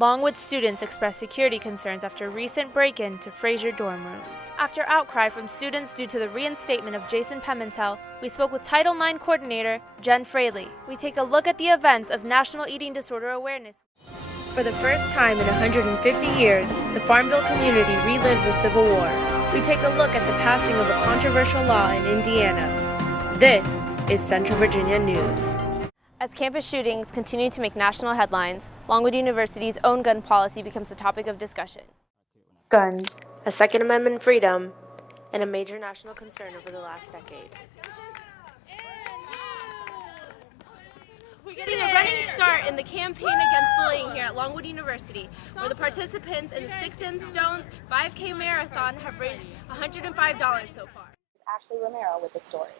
Longwood students expressed security concerns after recent break-in to Fraser dorm rooms. After outcry from students due to the reinstatement of Jason Pimentel, we spoke with Title IX coordinator Jen Fraley. We take a look at the events of National Eating Disorder Awareness. For the first time in 150 years, the Farmville community relives the Civil War. We take a look at the passing of a controversial law in Indiana. This is Central Virginia News. As campus shootings continue to make national headlines, Longwood University's own gun policy becomes the topic of discussion. Guns, a Second Amendment freedom, and a major national concern over the last decade. We're getting a running start in the campaign against bullying here at Longwood University, where the participants in the Sticks and Stones 5K Marathon have raised $105 so far. Ashley Romero with the story.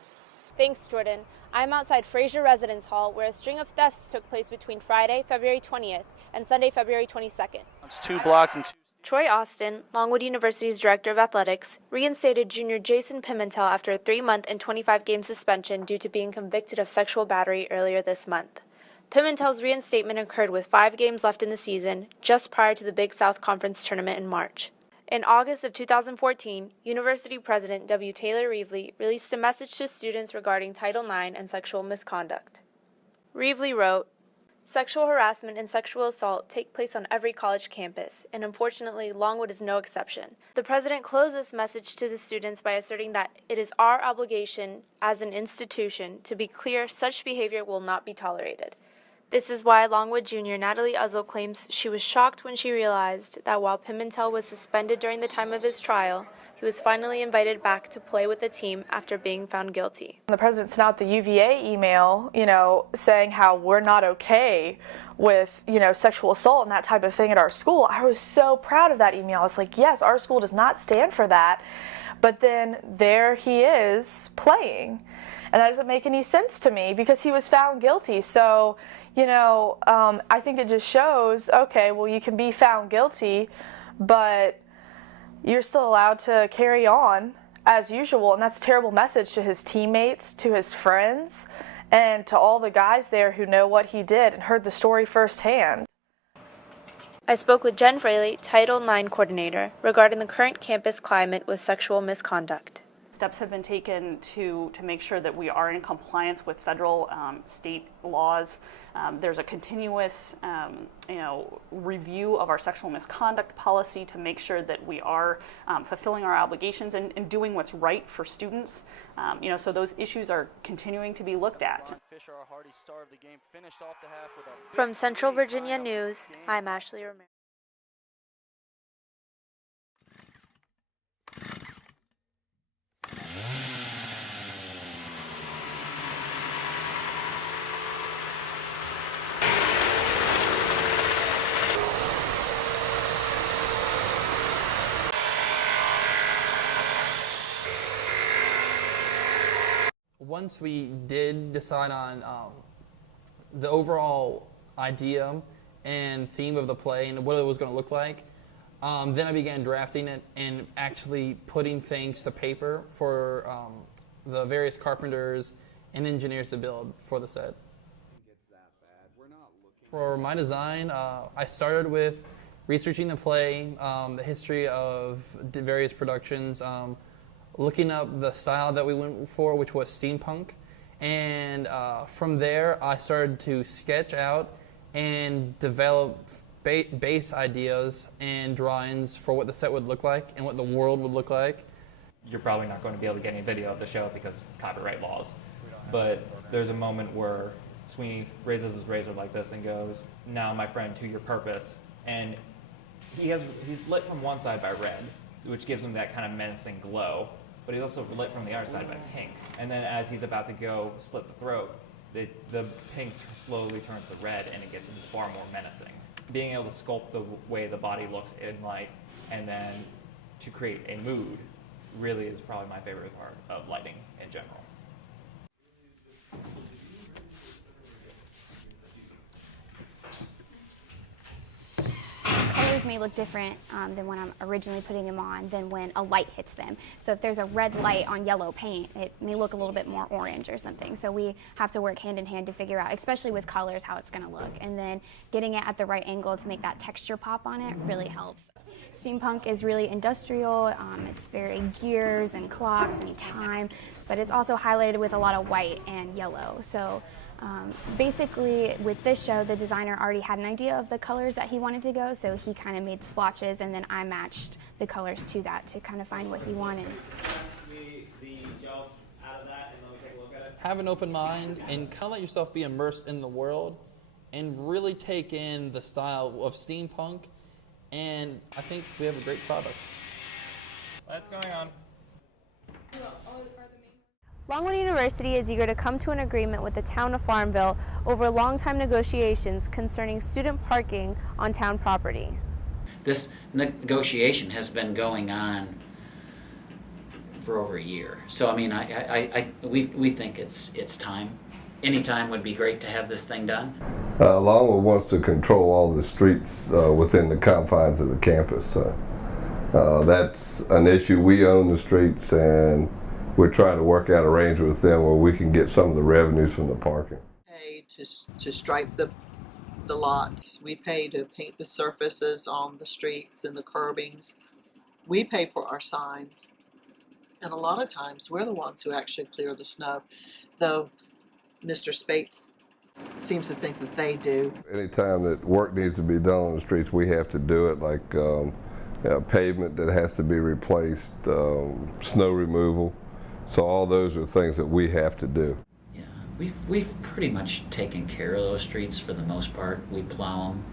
Thanks, Jordan. I'm outside Fraser Residence Hall, where a string of thefts took place between Friday, February 20th, and Sunday, February 22nd. It's 2 blocks and 2... Troy Austin, Longwood University's Director of Athletics, reinstated junior Jason Pimentel after a 3-month and 25-game suspension due to being convicted of sexual battery earlier this month. Pimentel's reinstatement occurred with 5 games left in the season, just prior to the Big South Conference tournament in March. In August of 2014, University President W. Taylor Reevely released a message to students regarding Title IX and sexual misconduct. Reevely wrote, "Sexual harassment and sexual assault take place on every college campus, and unfortunately, Longwood is no exception." The president closed this message to the students by asserting that it is our obligation as an institution to be clear such behavior will not be tolerated. This is why Longwood junior Natalie Uzzle claims she was shocked when she realized that while Pimentel was suspended during the time of his trial, he was finally invited back to play with the team after being found guilty. The president sent out the UVA email, saying how we're not okay with, sexual assault and that type of thing at our school. I was so proud of that email. I was like, yes, our school does not stand for that. But then there he is playing. And that doesn't make any sense to me because he was found guilty. So, I think it just shows, okay, well, you can be found guilty, but you're still allowed to carry on as usual. And that's a terrible message to his teammates, to his friends, and to all the guys there who know what he did and heard the story firsthand. I spoke with Jen Fraley, Title IX coordinator, regarding the current campus climate with sexual misconduct. Steps have been taken to make sure that we are in compliance with federal, state laws. There's a continuous, review of our sexual misconduct policy to make sure that we are fulfilling our obligations and doing what's right for students. So those issues are continuing to be looked at. From Central Virginia News, I'm Ashley Romero. Once we did decide on the overall idea and theme of the play and what it was going to look like, then I began drafting it and actually putting things to paper for the various carpenters and engineers to build for the set. For my design, I started with researching the play, the history of the various productions, looking up the style that we went for, which was steampunk. And from there, I started to sketch out and develop base ideas and drawings for what the set would look like and what the world would look like. You're probably not going to be able to get any video of the show because copyright laws. But there's a moment where Sweeney raises his razor like this and goes, "Now, my friend, to your purpose." And he's lit from one side by red, which gives him that kind of menacing glow. But he's also lit from the other side by pink. And then as he's about to go slit the throat, the pink slowly turns to red and it gets far more menacing. Being able to sculpt the way the body looks in light and then to create a mood really is probably my favorite part of lighting in general. Colors may look different than when I'm originally putting them on than when a light hits them. So if there's a red light on yellow paint, it may look a little bit more orange or something. So we have to work hand in hand to figure out, especially with colors, how it's going to look. And then getting it at the right angle to make that texture pop on it really helps. Steampunk is really industrial. It's very gears and clocks and time, but it's also highlighted with a lot of white and yellow. So basically with this show, the designer already had an idea of the colors that he wanted to go, so he kind of made splotches, and then I matched the colors to that to kind of find what he wanted. Have an open mind and kind of let yourself be immersed in the world and really take in the style of steampunk, and I think we have a great product. What's going on? Longwood University is eager to come to an agreement with the town of Farmville over long-time negotiations concerning student parking on town property. This negotiation has been going on for over a year. So I mean, we think it's time. Any time would be great to have this thing done. Longwood wants to control all the streets within the confines of the campus. That's an issue. We own the streets, and we're trying to work out arrangements with them where we can get some of the revenues from the parking. Pay to stripe the lots. We pay to paint the surfaces on the streets and the curbings. We pay for our signs. And a lot of times we're the ones who actually clear the snow, though Mr. Spates seems to think that they do. Anytime that work needs to be done on the streets, we have to do it, like pavement that has to be replaced, snow removal. So all those are things that we have to do. Yeah, we've pretty much taken care of those streets for the most part. We plow them.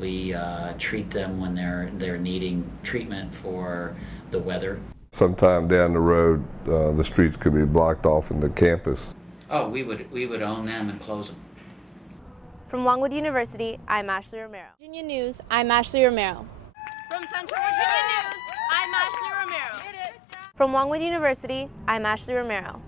We treat them when they're needing treatment for the weather. Sometime down the road, the streets could be blocked off in the campus. Oh, we would own them and close them. From Longwood University, I'm Ashley Romero. Virginia News, I'm Ashley Romero. From Central Virginia News, I'm Ashley Romero. From Longwood University, I'm Ashley Romero.